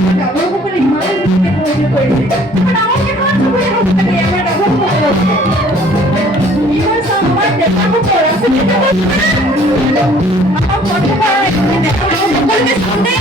আমাৰ গাভৰুসকলে ইমান ধুনীয়াকৈ কৰিছে আমাৰ কেইখন চবৰে সঁচাকৈ আমাৰ গাভৰুসকল ইমান চাওঁ আমাৰ ডেকাসকল আছে আমাৰ বৰ্তমান ডেকাসকলকে চাওঁদে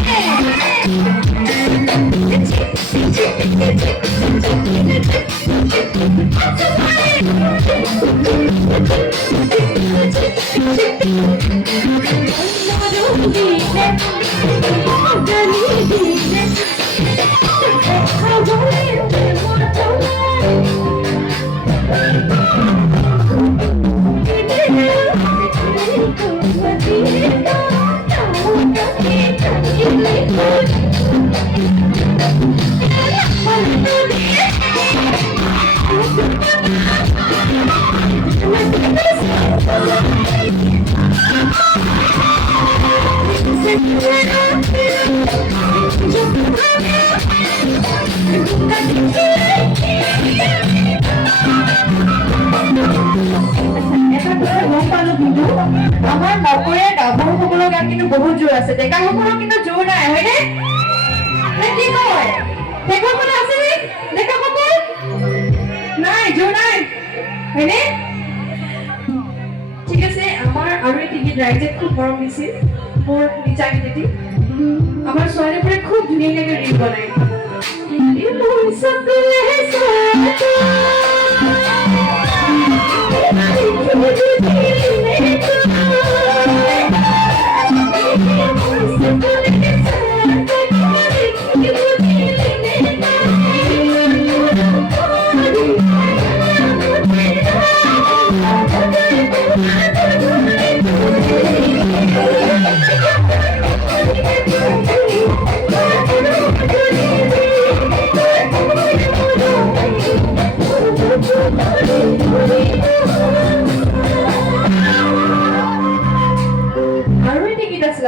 আমাৰ নকৰে গাভৰুসকলৰ গাত কিন্তু বহুত জোৰ আছে ডেকাসকলৰ কিন্তু জোৰ নাই হয়নে কি কয় ডেকাসকলে আছে নে ডেকাসকল নাই জোৰ নাই হয়নে ঠিক আছে আমাৰ আৰু এটি গীত ৰাইজে খুব মৰম দিছিল মোৰ নিজা গীত আমাৰ ছোৱালীবোৰে খুব ধুনীয়াকৈ ৰীল বনায়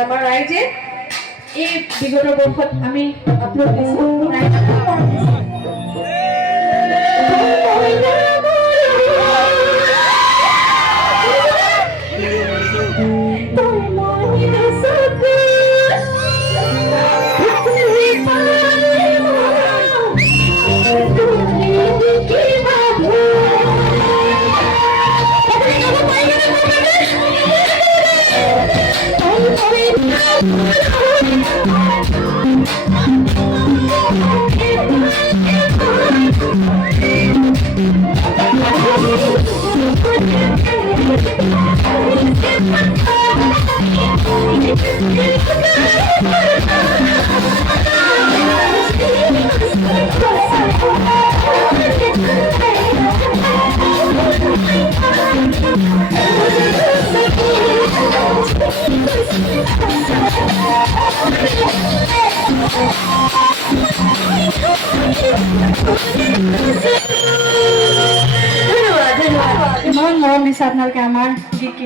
আমাৰ ৰাইজে এই বিগত বৰ্ষত আমি আপলোড দিছো ধন্যবাদ ইমান মৰম দিছে আপোনালোকে আমাৰ গীত